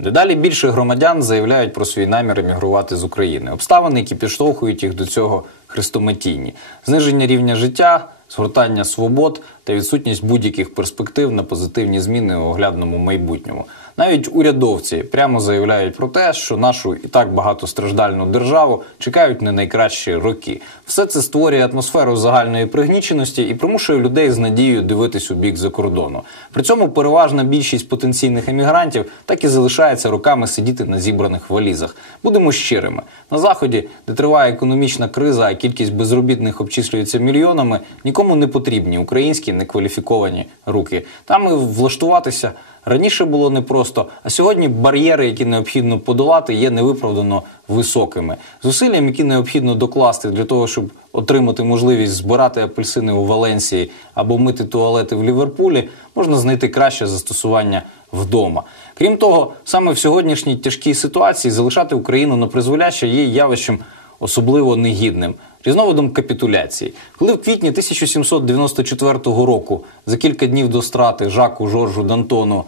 Дедалі більше громадян заявляють про свій намір емігрувати з України. Обставини, які підштовхують їх до цього хрестоматійні, зниження рівня життя, згортання свобод та відсутність будь-яких перспектив на позитивні зміни у оглядному майбутньому. Навіть урядовці прямо заявляють про те, що нашу і так багатостраждальну державу чекають не найкращі роки. Все це створює атмосферу загальної пригніченості і примушує людей з надією дивитись у бік за кордону. При цьому переважна більшість потенційних емігрантів так і залишається роками сидіти на зібраних валізах. Будемо щирими на заході, де триває економічна криза, а кількість безробітних обчислюється мільйонами. Нікому не потрібні українські некваліфіковані руки. Там і влаштуватися. Раніше було непросто, а сьогодні бар'єри, які необхідно подолати, є невиправдано високими. Зусиллям, які необхідно докласти для того, щоб отримати можливість збирати апельсини у Валенсії або мити туалети в Ліверпулі, можна знайти краще застосування вдома. Крім того, саме в сьогоднішній тяжкій ситуації залишати Україну на призволяще є явищем особливо негідним. Різновидом капітуляції, коли в квітні 1794 року, за кілька днів до страти Жаку Жоржу Д'Антону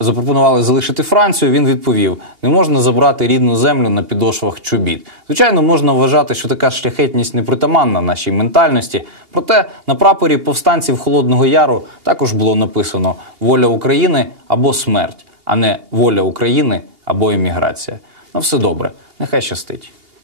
запропонували залишити Францію, він відповів: не можна забрати рідну землю на підошвах чобіт. Звичайно, можна вважати, що така шляхетність непритаманна нашій ментальності. Проте на прапорі повстанців Холодного Яру також було написано воля України або смерть, а не воля України або еміграція. Ну все добре, нехай щастить.